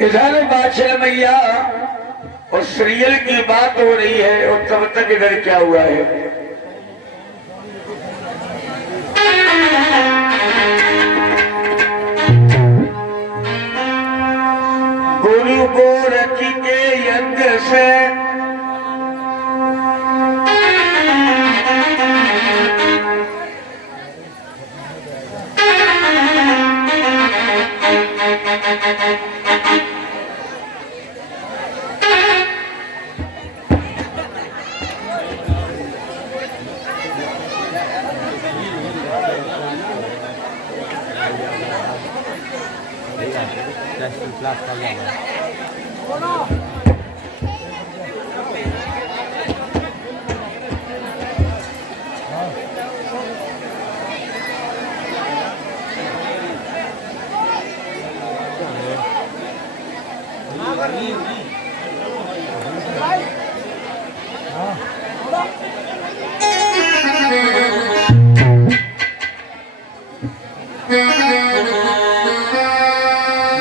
इधर बादशाह मैया और सीरियल की बात हो रही है और तब तक इधर क्या हुआ है। गुरु गोरख के यज्ञ से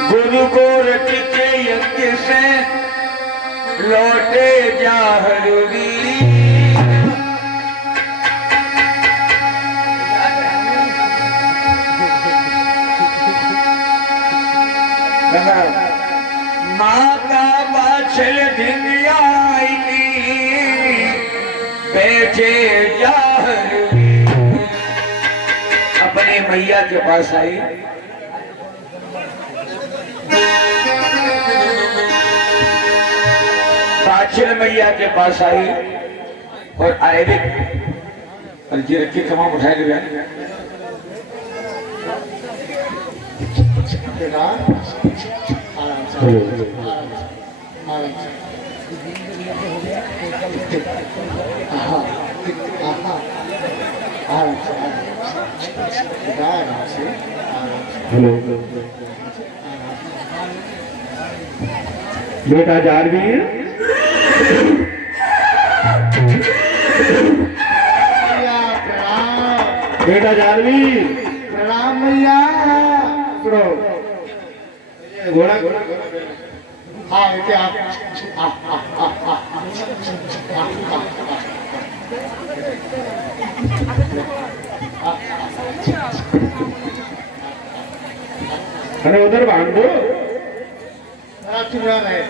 गुरु गोरख के यज्ञ से लौटे जाहरवी माता बाछल धिंगिया बैठे जाहरवी अपने मैया के पास आई। बाछल मैया के पास आई और आए और जी रखी तमाम उठाए ले हेलो बेटा जानवीर बेटा जानवीर प्रणाम भैया। घोड़ा हाँ क्या अरे उधर बांध दो चुरा रहे।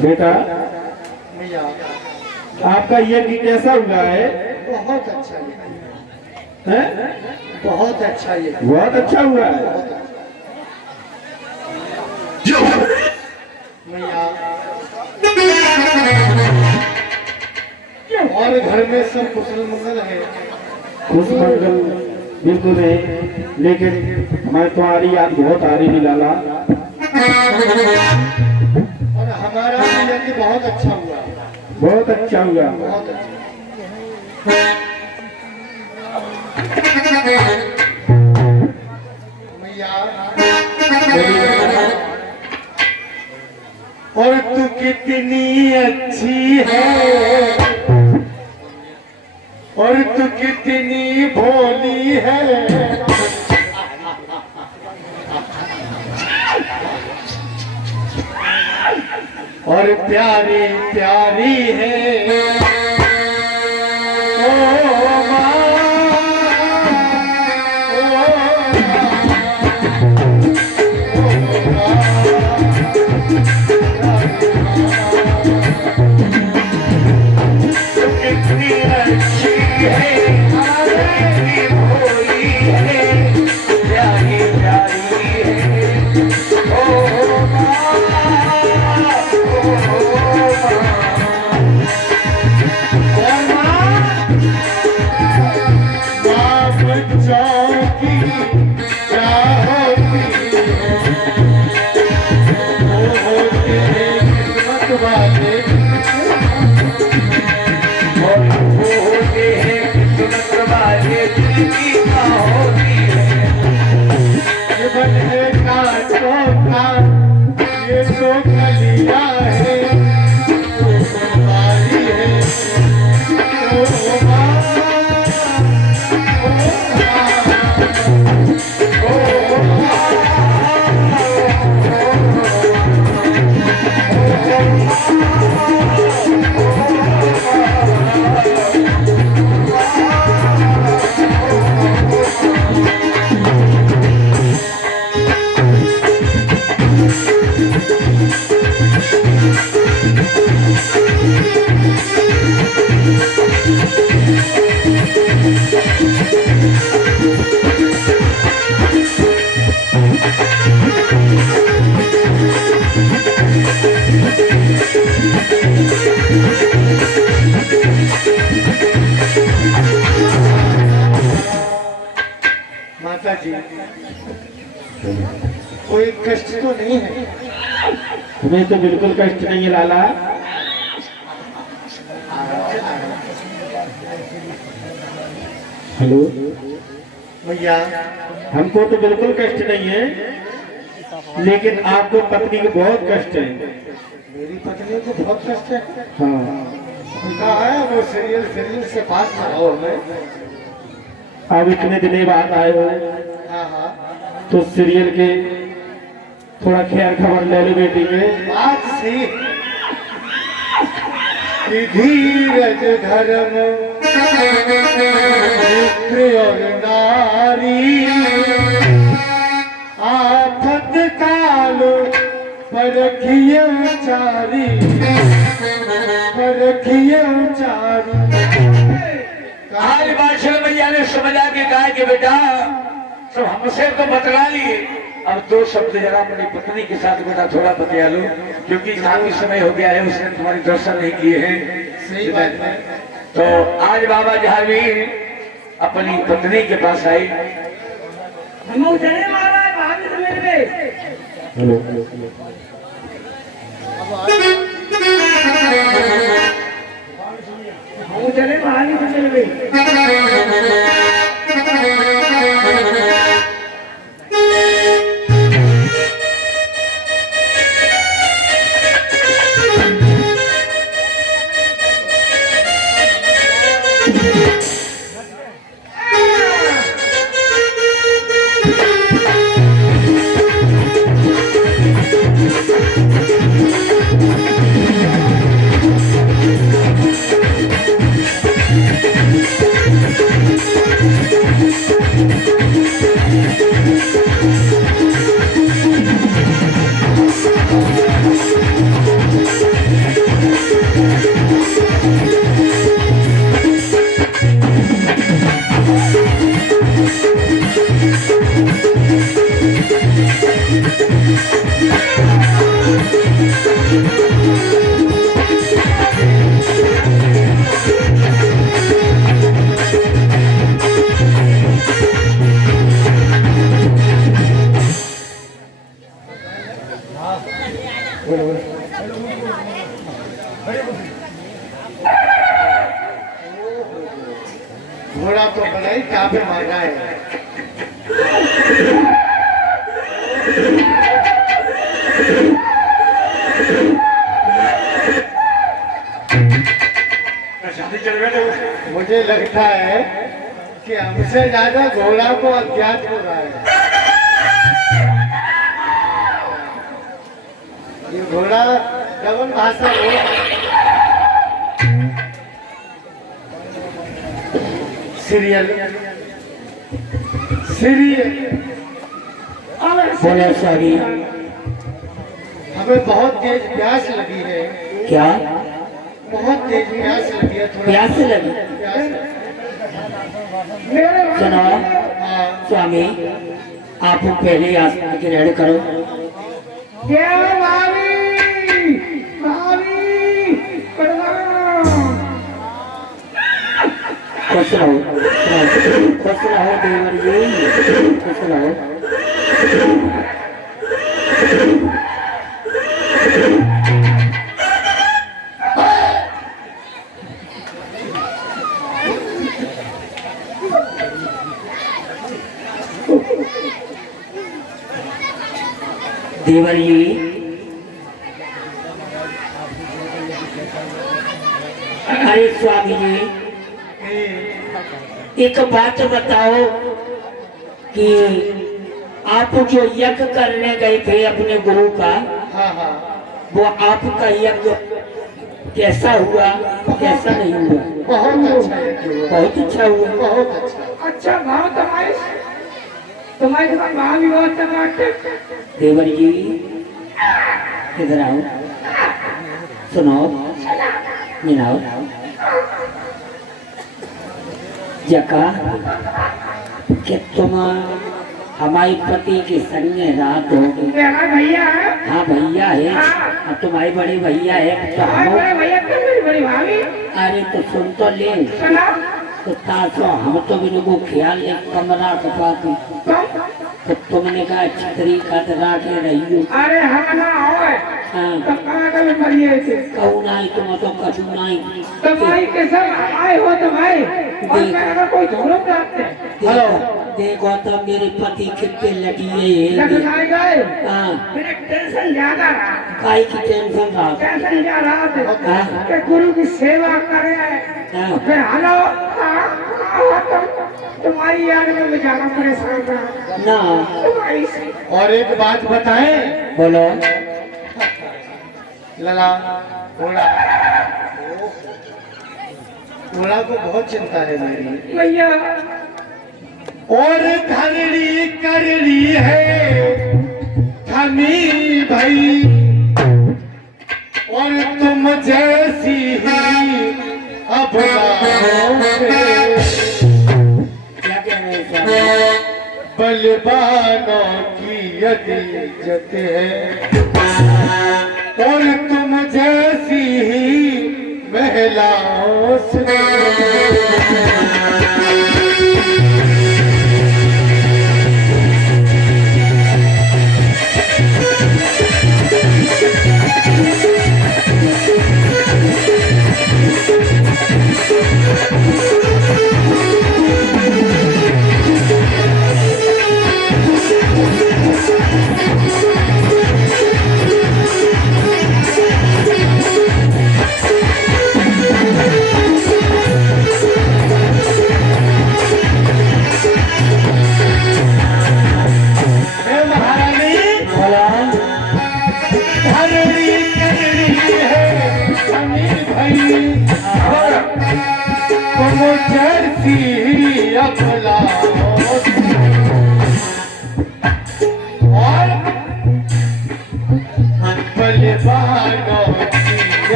बेटा भैया आपका यज्ञ कैसा हुआ है? बहुत अच्छा हैं? बहुत अच्छा ये बहुत अच्छा हुआ है। भैया और घर में सब कुशल मंगल है। खुश मंगल बिल्कुल है, लेकिन मैं तुम्हारी याद बहुत आ रही थी लाला। और हमारा यज्ञ बहुत अच्छा हुआ। बहुत अच्छा हुआ। बहुत अच्छा। भैया और तू कितनी अच्छी है और तू कितनी भोली है। और प्यारी प्यारी है ओ माँ, कितनी अच्छी है हमारी भोली है प्यारी प्यारी है ओ माँ, ओ माँ। जी कोई कष्ट तो नहीं है? तुम्हें तो बिल्कुल कष्ट नहीं है लाला। हेलो भैया हमको तो बिल्कुल कष्ट नहीं है, लेकिन आपको पत्नी को बहुत कष्ट है। मेरी पत्नी को बहुत कष्ट है। हाँ कहा है वो सीरियल से बात कराओ हमें। अब इतने दिन बाद आए हो हाँ हाँ तो सीरियल के थोड़ा खैर खबर ले लो बेटी के। बात सही कि धीरज धर्म मित्र और नारी आफत काल परखिए उचारी परखिए उचारी। आज बादशाह भैया ने समझा के कहा कि बेटा सब हमसे तो बतला लिए, अब दो शब्द जरा अपनी पत्नी के साथ बेटा थोड़ा बतिया लो, क्योंकि काफी समय हो गया है उसने तुम्हारी दर्शन नहीं किए हैं। सही बात है। तो आज बाबा जहावीर अपनी पत्नी के पास आई। हेलो घोड़ा तो बनाई क्या पे मांगा है। मुझे लगता है कि हमसे ज्यादा घोड़ा को अज्ञात हो रहा है। ये घोड़ा डबल भाषा बोल सीरियल बोला सॉरी। हमें बहुत तेज प्यास लगी है। क्या बहुत तेज प्यास लगी है। थोड़ा प्यास लगी? प्यास लगी। सुनो हाँ, स्वामी, आप पहले आसमान की रेड करो। खुश रहो खुश रहो देवर जी, खुश रहो। देवर जी अरे स्वामी जी एक बात बताओ कि आप जो यज्ञ करने गए थे अपने गुरु का, हाँ हाँ वो आपका यज्ञ कैसा हुआ कैसा नहीं हुआ? बहुत अच्छा यज्ञ हुआ। बहुत अच्छा हुआ। बहुत अच्छा। अच्छा भाव तुम्हारे भाव भी बहुत तमाशे। देवर जी इधर आओ, सुनो मिलाओ। जका कि तुम हमारे पति के संग रात हो गई। मेरा भैया है। हाँ भैया है, अब तुम्हारे बड़े भैया है तो हमारे हम। बड़े भैया कब मेरी बड़ी भाभी। अरे तो सुन तो ले, सुना तो तासो हम तो बिनु को ख्याल ले कमरा कपाती तो तुमने कहा छतरी का राखे रही हो। अरे हम ना होए हाँ तो कहाँ कभी मरिए थे कहू नहीं तुम तो कछु नहीं तो भाई के सब आए हो तो भाई और मैं अगर कोई झोलों जाते हेलो देखो तो मेरे पति कितने लगी जब है नहीं गए हाँ मेरे टेंशन ज्यादा रहा काई की टेंशन रहा टेंशन क्या रहा था हाँ कि गुरु की सेवा करे हाँ फिर हेलो तुम्हारी याद में मैं ज्यादा परेशान रहा ना तुम्हारी से और एक बात बताएं बोलो लला घोड़ा घोड़ा को बहुत चिंता है मेरी भैया और धरड़ी करड़ी है थमी भई और तुम जैसी ही अबलाओं से क्या कह रहे हैं बलवानों की यदि इज्जत है और तुम जैसी ही महिलाओं से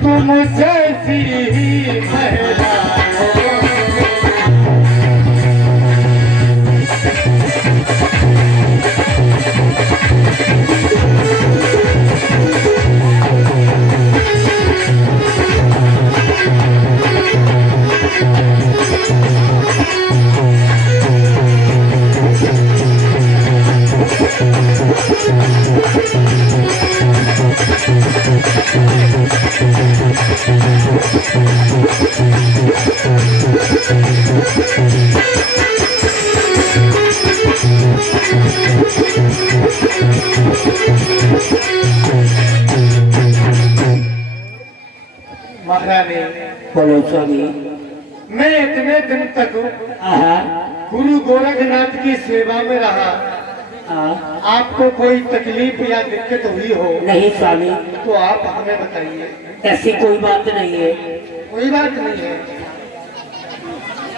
तुम जैसी ही महिला महारानी बोलो स्वामी मैं इतने दिन तक हाँ गुरु गोरखनाथ की सेवा में रहा। हाँ आपको कोई तकलीफ या दिक्कत हुई हो नहीं स्वामी तो आप हमें बताइए। ऐसी कोई बात नहीं है कोई बात नहीं है,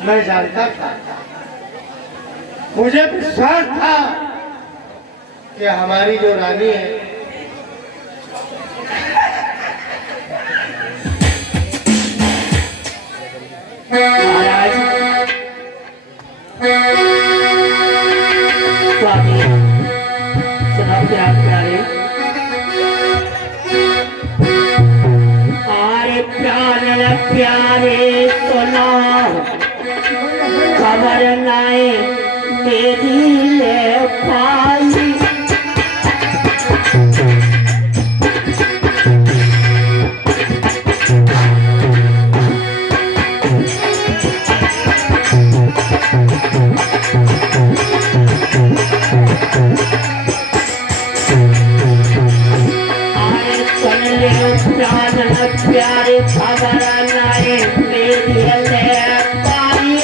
मैं जानता था, मुझे विश्वास था कि हमारी जो रानी है महाराज स्वामी सुनो प्यार प्यारे आरे प्यारे प्यारे सुनो खबर नाए मेरी ले पाई प्यारे खबर नाए मेरी ले पाई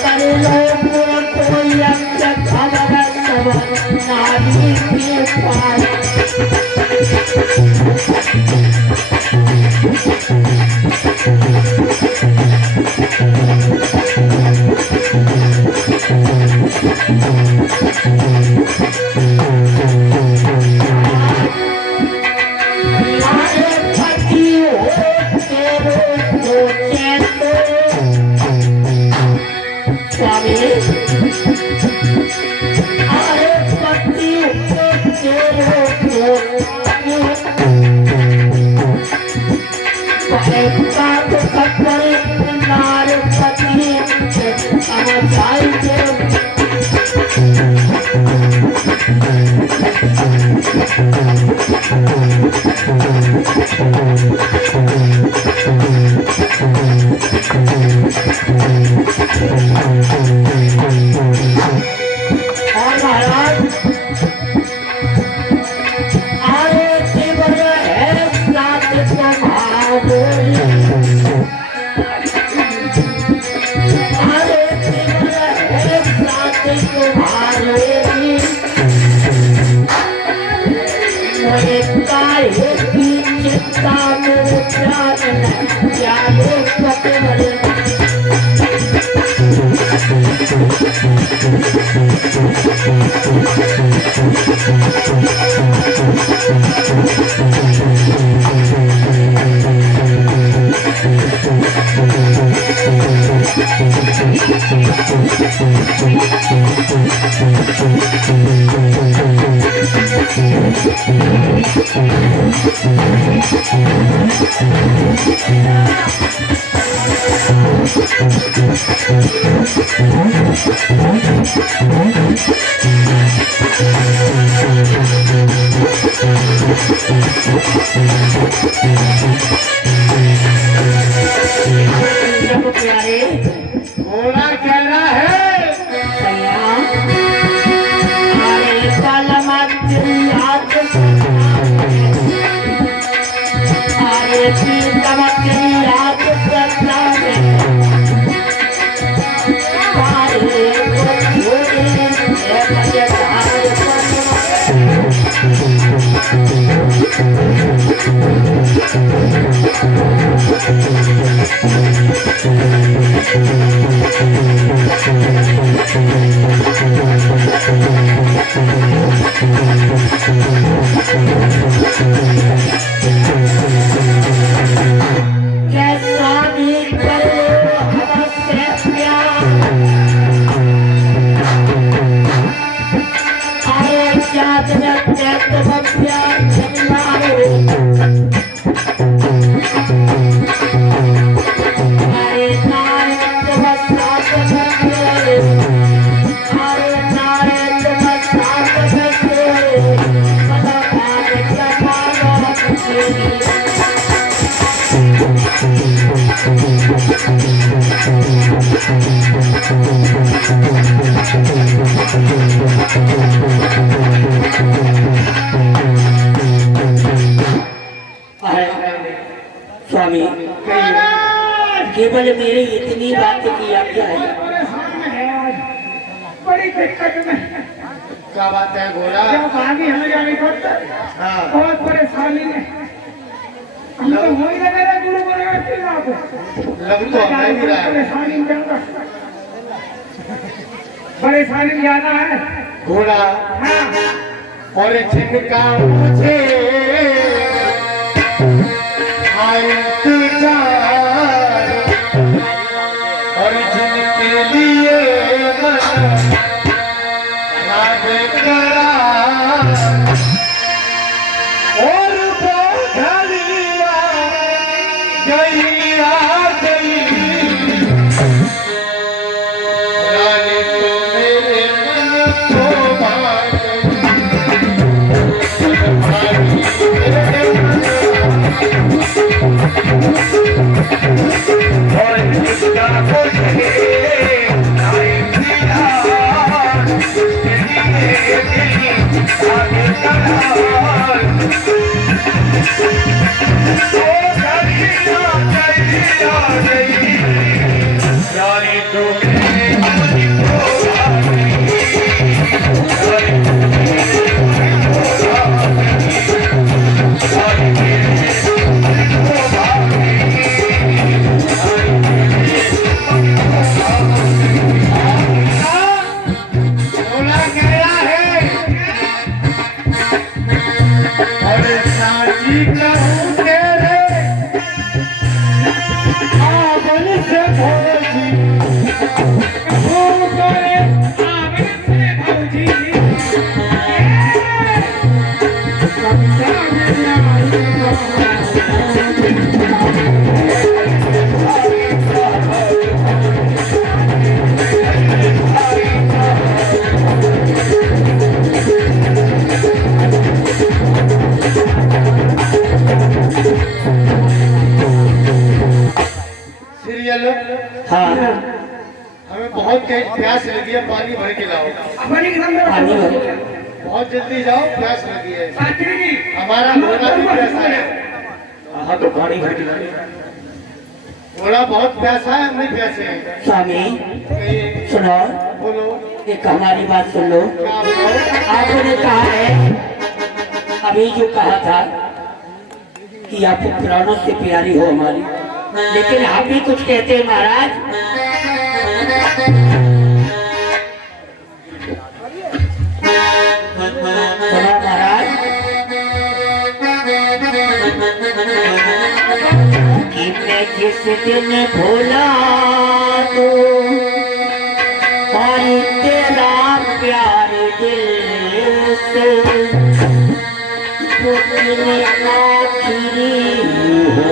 कर लो कोई खबर सब नारी के पास स्वामी और महाराज आए जीवन है साथ तुम्हारे आए जीवन है साथ तुम्हारे मेरे काहे की चिंता मेरे प्यार में प्यारे पकड़ प्यारे घोड़ा कह रहा है अरे कलमा तेरी याद अरे कलमा तेरी याद करता है अरे कैसा भी करो हमसे प्यार अरे क्या तुम प्यार करना अरे नारे तुम साथ बचे अरे नारे तुम साथ बचे मतलब आगे कथा बचे स्वामी केवल मेरी इतनी बात की आज्ञा है परेशान है आज बड़ी दिक्कत में क्या बात है घोड़ा जब भागी हमें जाने को हाँ बहुत परेशानी में हम तो हो ही लगे रहे गुरु को लग तो हमें भी रहा है परेशानी में जाऊंगा परेशानी में जाना है घोड़ा हाँ और जिनका मुझे इंतजार और जिनके लिए याद करा और घड़िया गई आ गई रानी तो मेरे मन को भाग प्यास लगी है, पानी भर के लाओ। अपने के सामने पानी भर बहुत जल्दी जाओ, प्यास लगी है। शास्त्री जी हमारा घोड़ा भी प्यासा है। हाँ तो पानी भर के लाए। घोड़ा बहुत प्यासा है, हम नहीं प्यासे हैं। स्वामी कहिए, सुनो, बोलो एक हमारी बात सुन लो। क्या बताओ। आपने कहा है, अभी जो कहा था कि आप प्राणों से प्यारी हो हमारी, लेकिन आप भी कुछ कहते हैं महाराज। सुनो महाराज कि मैं जिस दिन भोला तो और तेरा प्यार दिल से पुतने आखिरी हो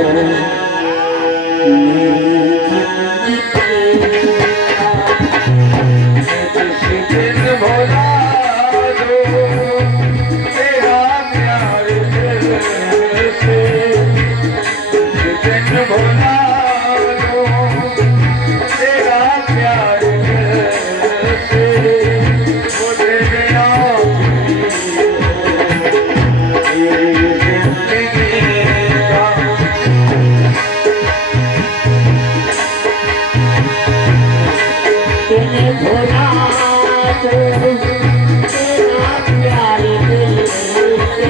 मेरी जिंदगी जिस दिन भोला दो तेरा प्यार दिल से, जिस दिन भोला दो तेरा प्यार दिल से, मुझे बिना मेरी जिंदगी का तेने भोला तो तेरा प्यार दिल से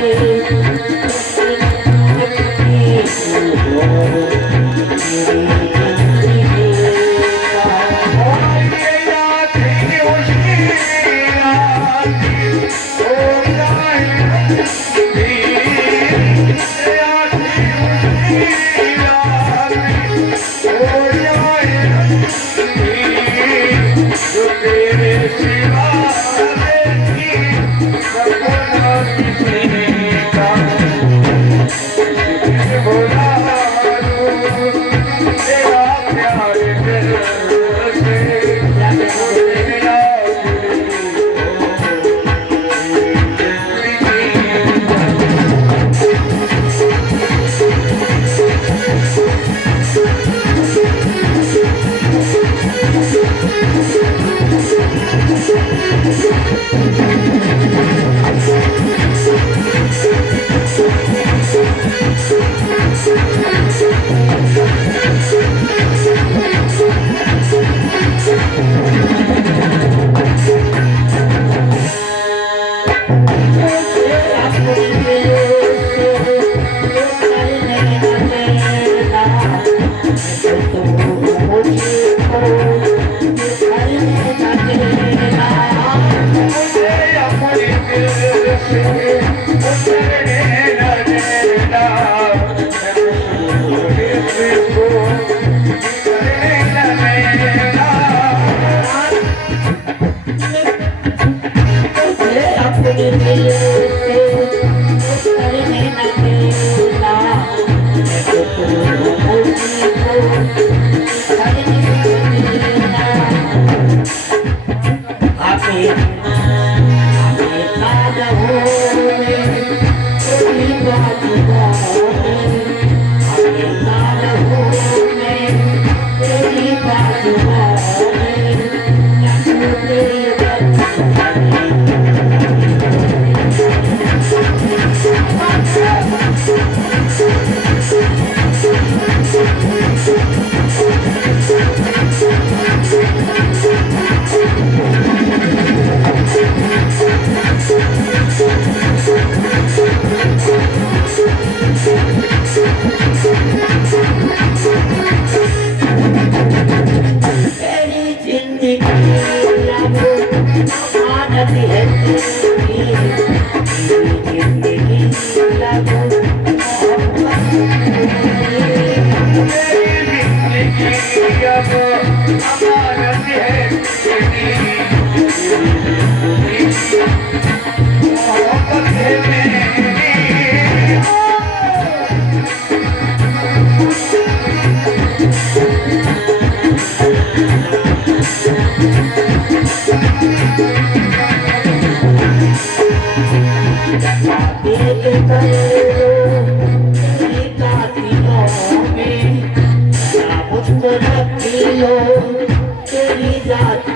तेरी जात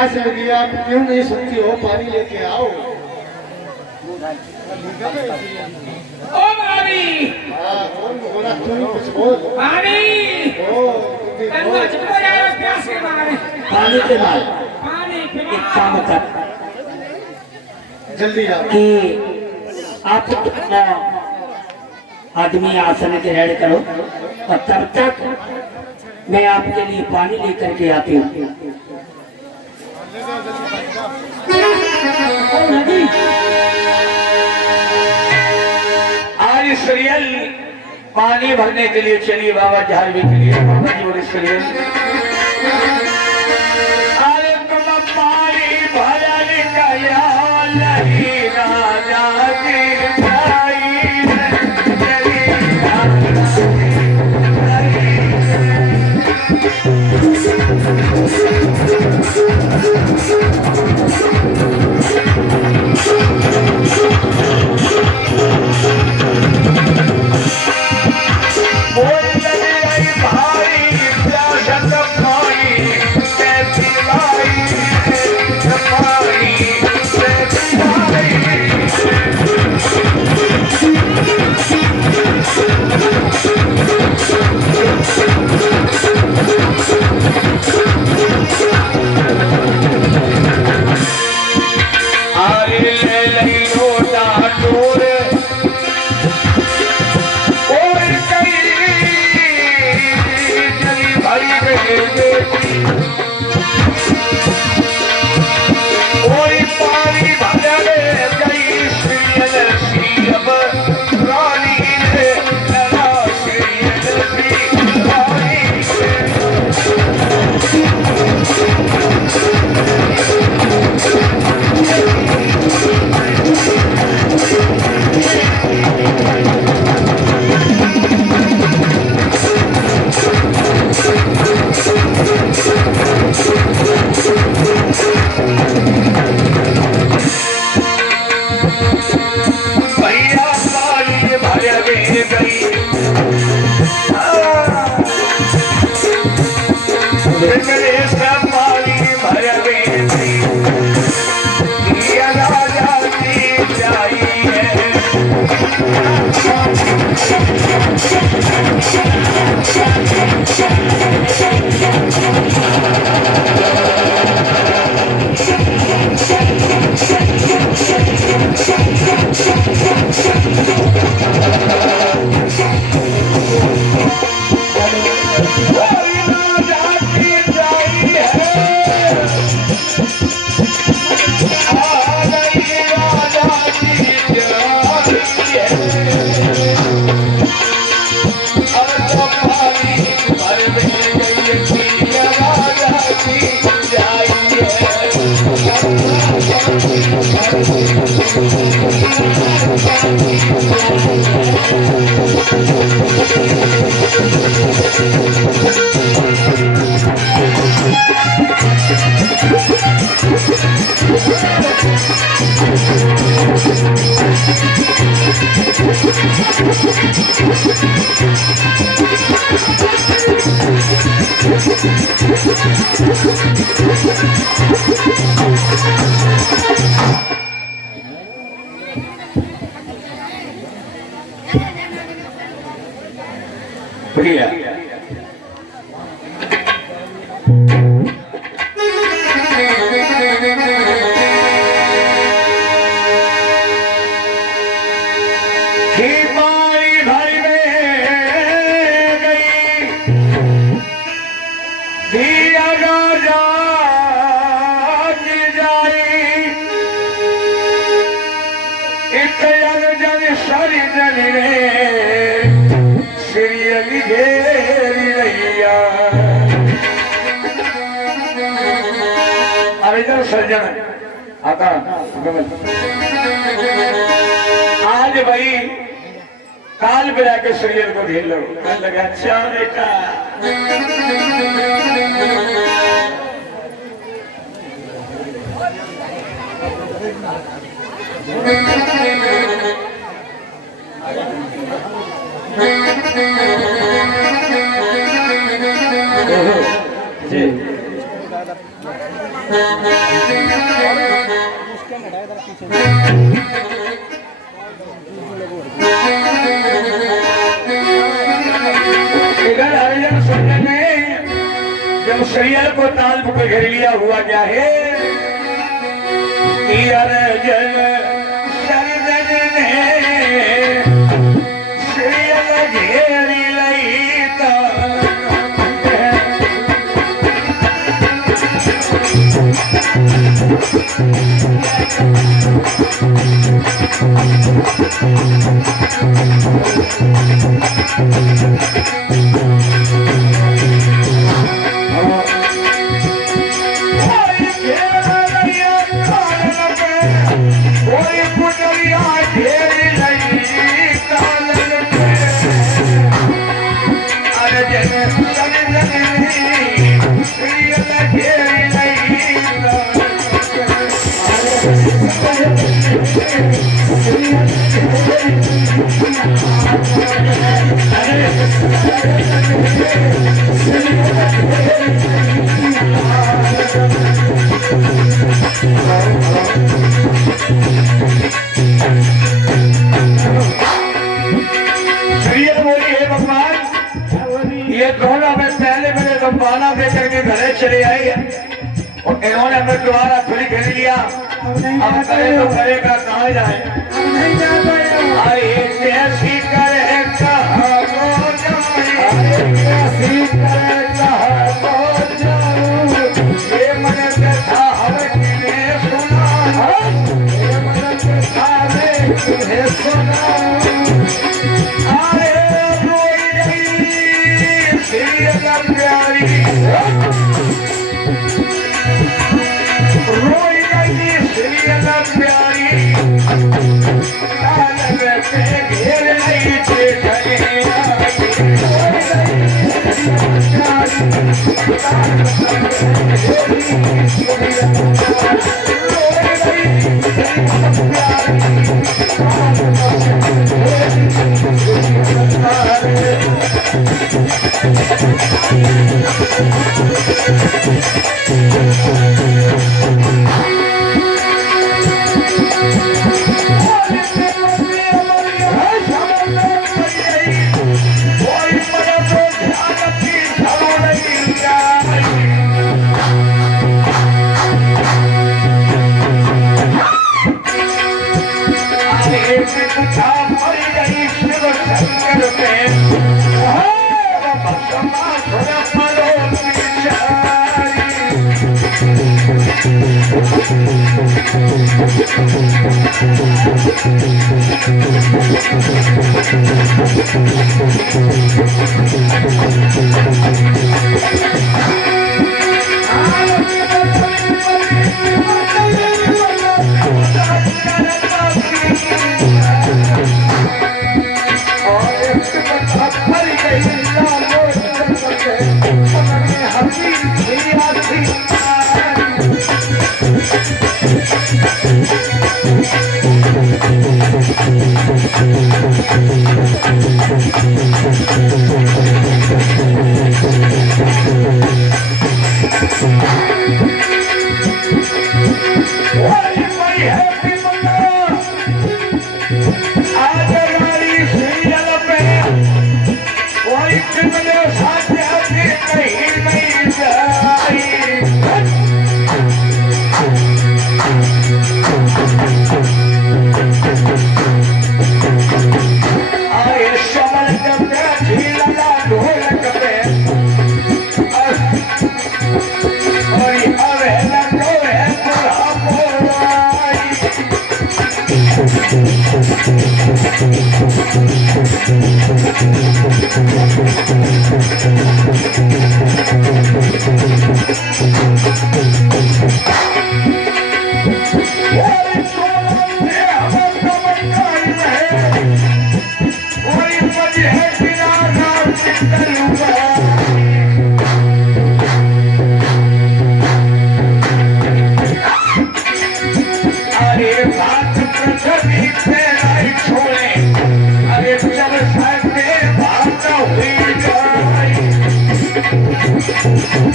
प्यास लगी है, आप क्यों नहीं सुनती हो? पानी लेके आओ। ओ भाभी हाँ, कौन बोला? तुम कुछ बोल। भाभी ओ, तुम भी तन्नो बोल। चुप हो यार प्यास के मारे पानी के बाद पानी एक काम पिला कर जल्दी आओ। कि आप अपना आदमी आसन के रेड करो और तब तक मैं आपके लिए पानी लेकर के आती हूँ। आज सीरियल पानी भरने के लिए चलिए बाबा जहाज के लिए बाबा जी और सीरियल अरे तुम पानी भरने गया नहीं राजा की भाई चली बढ़िया सर्जन आता आज भाई काल पे जाके सीरियल को ढील लो लगा अच्छा बेटा जी इधर अर्जुन सुनने में जब शरीर को ताल पे घेर लिया हुआ क्या है कि अर्जुन शरीर ने शरीर घेर लई ताल बाना दे करके घरे चले आए और इन्होंने हमें द्वारा खुली घेर लिया। अब करे तो करेगा कहाँ जाए? नहीं जा पाया। आए कैसी करे कहाँ को जाए? कैसी करे कहाँ को जाऊँ? ये मन कथा हमने सुना, ये मन कथा हमने सुना। आए रोई नहीं सीरियल प्यारी, रोई नहीं सीरियल प्यारी, लाल पे घेर नहीं थे घने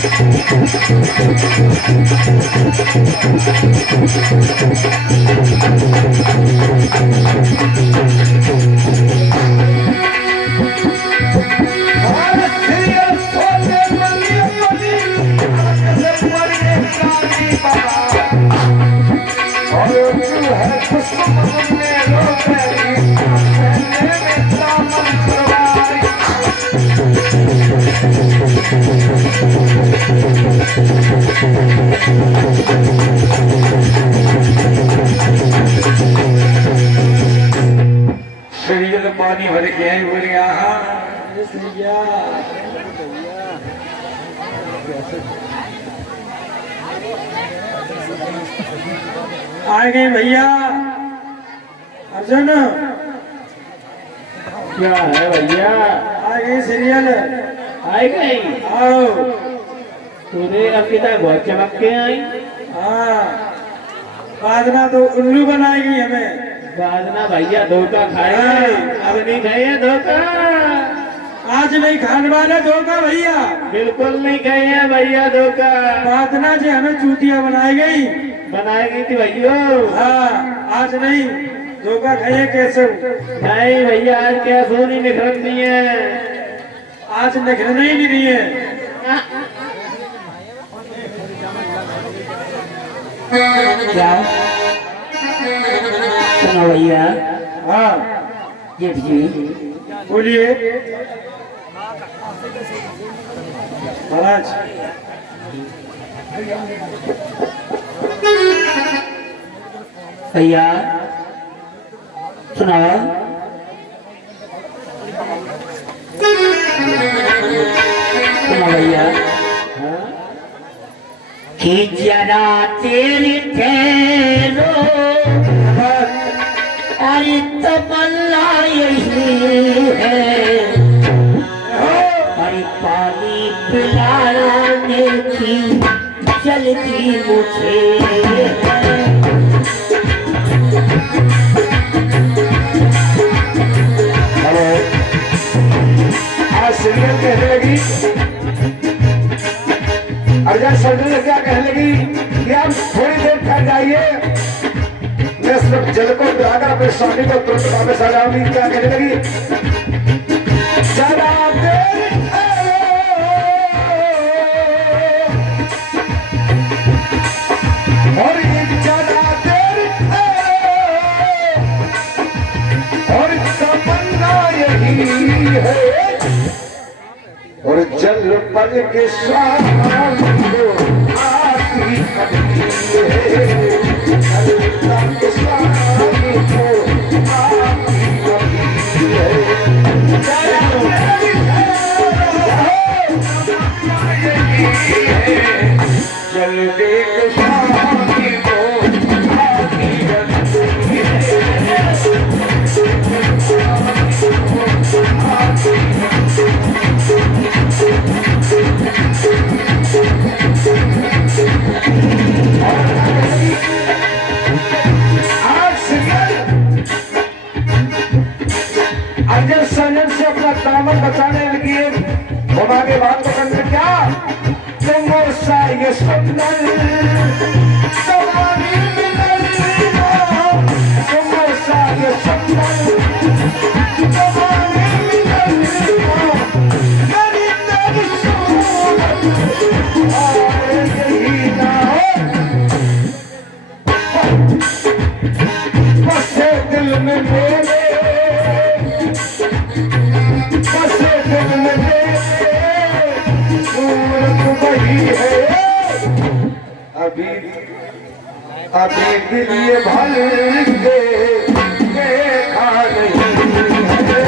Thank you. शरीर में पानी भर के हैं बोले हाँ आ गए भैया अर्जुन क्या है भैया? आ गए सीरियल आई गई? आओ तूने अब कितना बहुत चमक के आई। हाँ बाजना तो उल्लू बनाएगी हमें। बाजना भैया धोखा खाए, अब नहीं खाए धोखा। आज नहीं खाने वाले धोखा भैया, बिल्कुल नहीं खाए हैं भैया धोखा। बाजना से हमें चूतिया बनाई गई। बनाएगी थी भैया। हाँ आज नहीं धोखा खाइए कैसे। नहीं भैया आज क्या सोनी निखरनी है, आज निकलने ही नहीं है। क्या सुनो भैया? हाँ जेठ जी बोलिए महाराज। भैया सुनो, सुनो भैया कि जरा तेरी ठहरो और तमन्ना यही है, और पानी पिलाने की जल्दी मुझे है। आज सीरियल कहने लगी, अर्जुन सर्जन क्या कहने लगी कि आप थोड़ी देर ठहर जाइए, मैं सिर्फ जल को पिलाकर अपने स्वामी को तुरंत वापस आ जाऊंगी। क्या कहने लगी? जरा देर ठहरो, और ये जरा देर ठहरो, और तमन्ना यही है, और जल पल के स्वामी को आती कभी है, जल पल के स्वामी को आती कभी है। जल दे के स्वामी को आती कभी अर्जुन सजन से अपना दामन बचाने लगी। हम आगे बात को करते क्या? तुम सा ये सुंदर सवारी मिलन, तुम सा ये सुंदर सवारी मिलन, मेरी तेरी सूरत आए यही ना हो, बसे दिल में मेरे, बसे दिल में मेरे सूरत वही है। अभी अभी दिल ये भर के देखा नहीं है।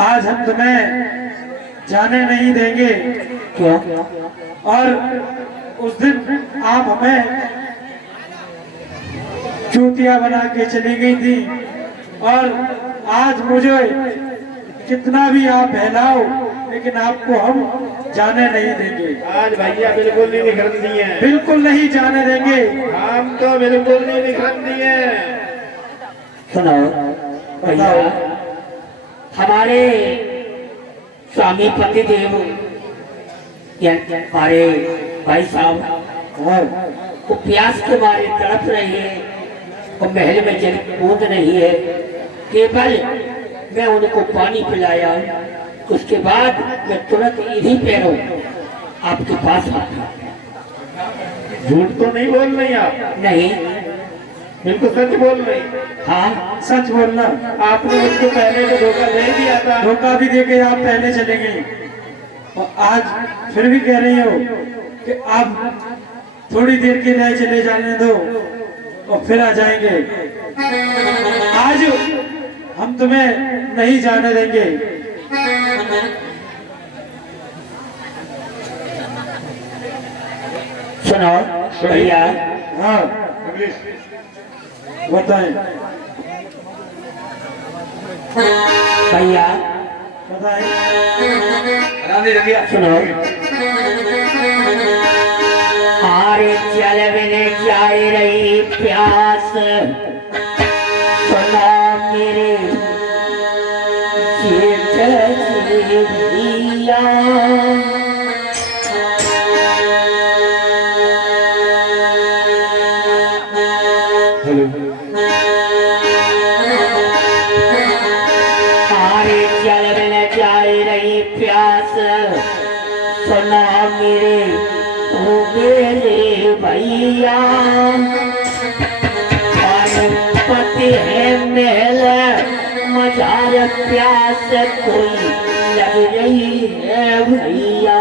आज हम तुम्हें जाने नहीं देंगे। क्यों? और उस दिन आप हमें चूतिया बना के चली गई थी, और आज मुझे कितना भी आप बहलाओ, लेकिन आपको हम जाने नहीं देंगे। आज भैया बिल्कुल नहीं निखरन दिए, बिल्कुल नहीं जाने देंगे। हम तो बिल्कुल नहीं निखरन दिए। सुनो भैया, हमारे स्वामी पति देव हमारे भाई साहब वो प्यास के मारे तड़प रहे हैं, वो महल में जल कूद नहीं है। केवल मैं उनको पानी पिलाया, उसके बाद मैं तुरंत इन्हीं पैरों आपके पास आ गया। झूठ तो नहीं बोल रही आप? नहीं, बिल्कुल सच बोल रही। हाँ सच बोलना। आपने मुझको पहले तो धोखा दे दिया था। धोखा भी देके आप पहले चले गई, और आज फिर भी कह रही हो कि आप थोड़ी देर के लिए चले जाने दो और फिर आ जाएंगे। आज हम तुम्हें नहीं जाने देंगे। सुनो भैया, हाँ बताएं भैया बताएं। रानी रंगिया सुनो, आरे चल बिने जाए रही प्यास, सुनो मेरे जेठ भैया। आरे चल बिने जाए रही प्यास, सुनो मेरे भैया। पति है महल मजार, प्यास कोई लग रही है भैया।